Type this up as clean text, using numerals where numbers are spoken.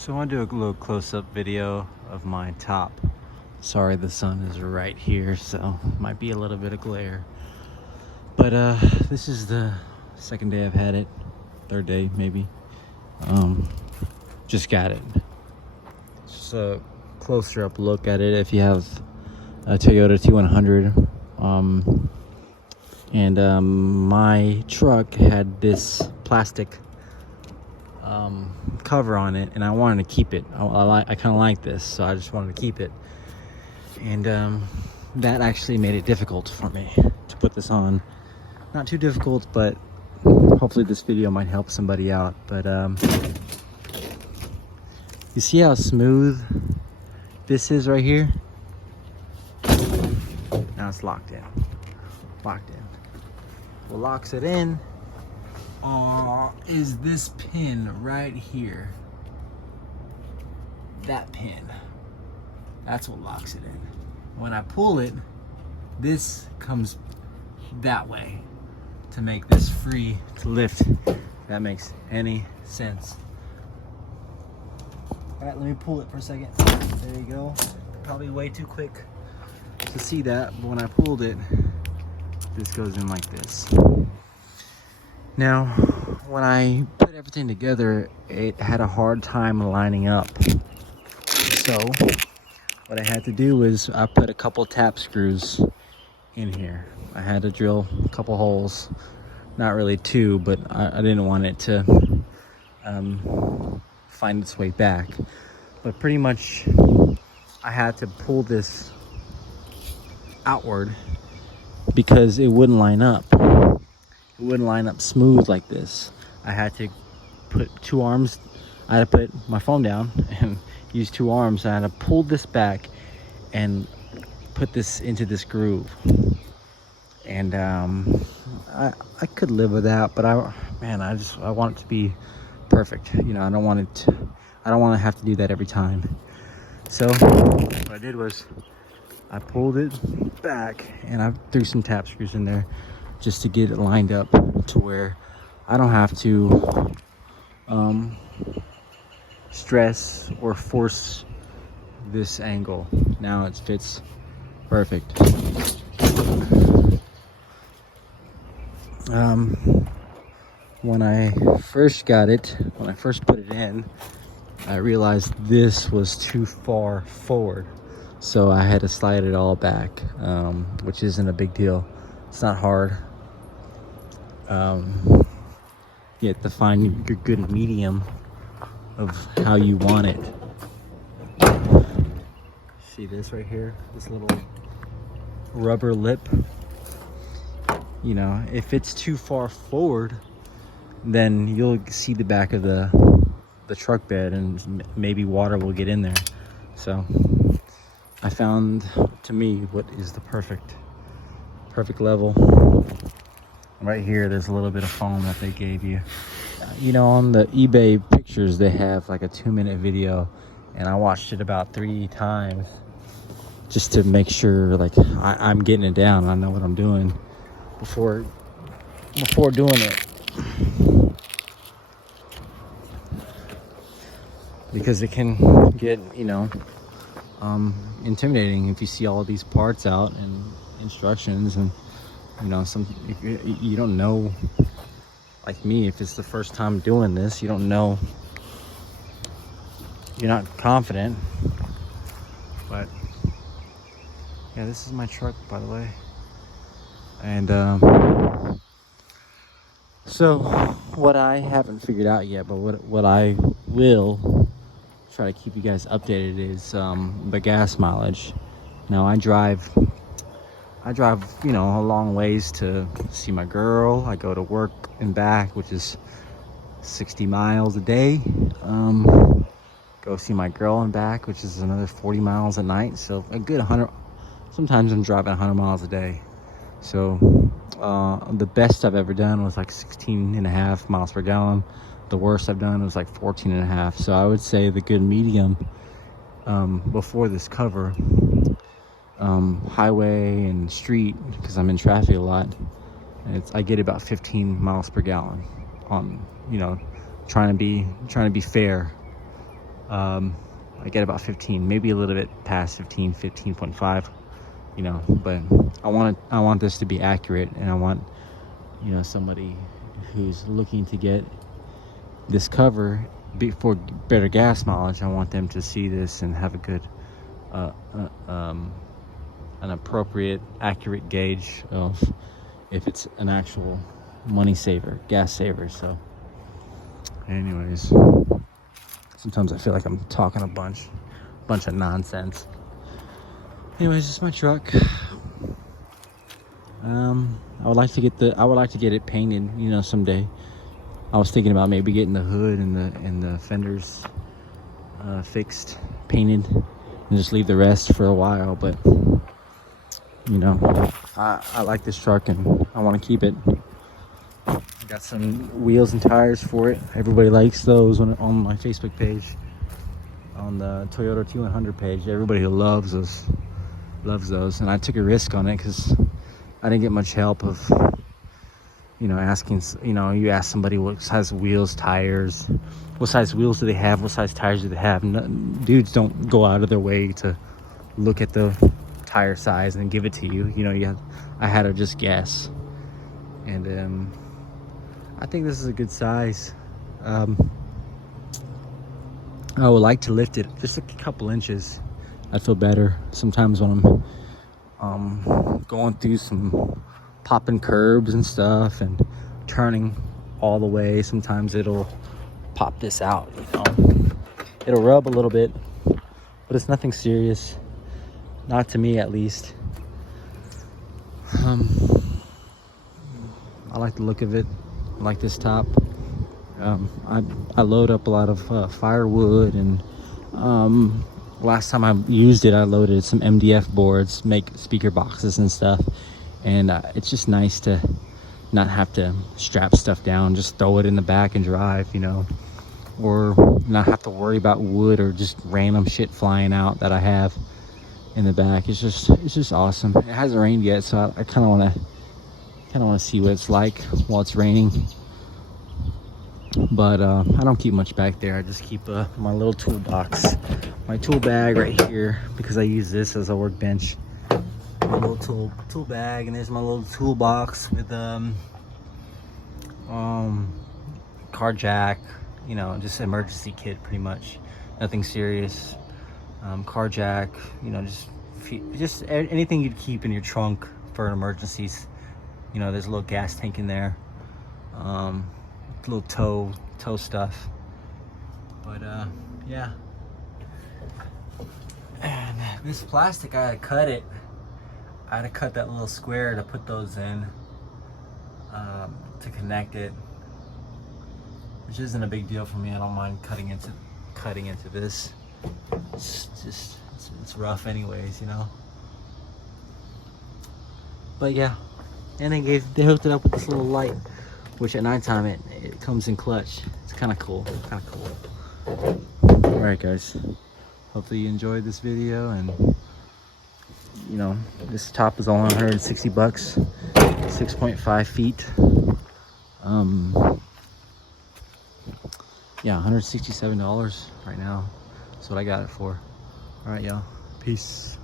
So I want to do a little close-up video of my top. Sorry, the sun is right here, so might be a little bit of glare. But this is the second day I've had it, third day maybe. Just got it. Just a closer up look at it. If you have a Toyota T100, my truck had this plastic cover on it, and I wanted to keep it. I kind of like this, so I just wanted to keep it. And that actually made it difficult for me to put this on. Not too difficult, but hopefully this video might help somebody out. But you see how smooth this is right here? Now it's locked in. Locked in. What locks it in is this pin right here. That pin. That's what locks it in. When I pull it, this comes that way to make this free to lift. If that makes any sense. All right, let me pull it for a second. There you go. Probably way too quick to see that, but when I pulled it, this goes in like this. Now, when I put everything together, it had a hard time lining up. So, what I had to do was I put a couple tap screws in here. I had to drill a couple holes. Not really two, but I didn't want it to find its way back. But pretty much, I had to pull this outward because it wouldn't line up. It wouldn't line up smooth like this. I had to put two arms. I had to put my phone down and use two arms. I had to pull this back and put this into this groove. And I could live with that, but I want it to be perfect. You know, I don't want to have to do that every time. So what I did was I pulled it back and I threw some tap screws in there just to get it lined up to where I don't have to stress or force this angle. Now it fits perfect. When I first got it, when I first put it in, I realized this was too far forward. So I had to slide it all back, which isn't a big deal. It's not hard. You have to find your good medium of how you want it. See this right here? This little rubber lip. You know, if it's too far forward, then you'll see the back of the truck bed and maybe water will get in there. So I found, to me, what is the perfect level. Right here, there's a little bit of foam that they gave you. You know, on the eBay pictures, they have like a 2-minute video, and I watched it about 3 times just to make sure, like, I'm getting it down. I know what I'm doing before doing it. Because it can get, you know, intimidating if you see all these parts out and instructions, and you know, if you don't know, like me, if it's the first time doing this, you don't know, you're not confident. But yeah, this is my truck, by the way. And so what I haven't figured out yet, but what I will try to keep you guys updated is the gas mileage. Now I drive, you know, a long ways to see my girl. I go to work and back, which is 60 miles a day. Go see my girl and back, which is another 40 miles a night. So a good 100, sometimes I'm driving 100 miles a day. So the best I've ever done was like 16.5 miles per gallon. The worst I've done was like 14.5. So I would say the good medium before this cover, highway and street, because I'm in traffic a lot, I get about 15 miles per gallon on, you know, trying to be fair. I get about 15, maybe a little bit past 15, 15.5, you know, but I want this to be accurate, and I want, you know, somebody who's looking to get this cover for better gas mileage. I want them to see this and have a good, an appropriate, accurate gauge of if it's an actual money saver, gas saver. So anyways, sometimes I feel like I'm talking a bunch of nonsense. Anyways, it's my truck. I would like to get it painted, you know, someday. I was thinking about maybe getting the hood and the fenders fixed, painted, and just leave the rest for a while. But you know, I like this truck and I want to keep it. I got some wheels and tires for it. Everybody likes those on my Facebook page, on the Toyota t100 page. Everybody who loves those, and I took a risk on it because I didn't get much help of, you know, asking, you know, you ask somebody what size wheels, tires, what size wheels do they have, what size tires do they have. Dudes don't go out of their way to look at the tire size and give it to you. You know, I had to just guess. And I think this is a good size. I would like to lift it just a couple inches. I'd feel better sometimes when I'm going through some popping curbs and stuff and turning all the way. Sometimes it'll pop this out, you know. It'll rub a little bit, but it's nothing serious, not to me at least. I like the look of it. I like this top. I load up a lot of firewood, and last time I used it, I loaded some MDF boards, make speaker boxes and stuff. And it's just nice to not have to strap stuff down, just throw it in the back and drive, you know, or not have to worry about wood or just random shit flying out that I have in the back. It's just awesome. It hasn't rained yet, so I kind of want to see what it's like while it's raining. But I don't keep much back there. I just keep my little toolbox, my tool bag right here, because I use this as a workbench. My little tool bag, and there's my little toolbox with car jack, you know, just emergency kit, pretty much, nothing serious. Car jack, you know, just anything you'd keep in your trunk for emergencies. You know, there's a little gas tank in there, little tow stuff. But yeah, and this plastic, I had to cut it. I had to cut that little square to put those in, to connect it, which isn't a big deal for me. I don't mind cutting into this. It's rough anyways, you know. But yeah, and they hooked it up with this little light, which at nighttime it comes in clutch. It's kind of cool. All right, guys. Hopefully you enjoyed this video, and you know, this top is only 160 bucks, 6.5 feet. Yeah, $167 right now. That's what I got it for. All right, y'all. Peace.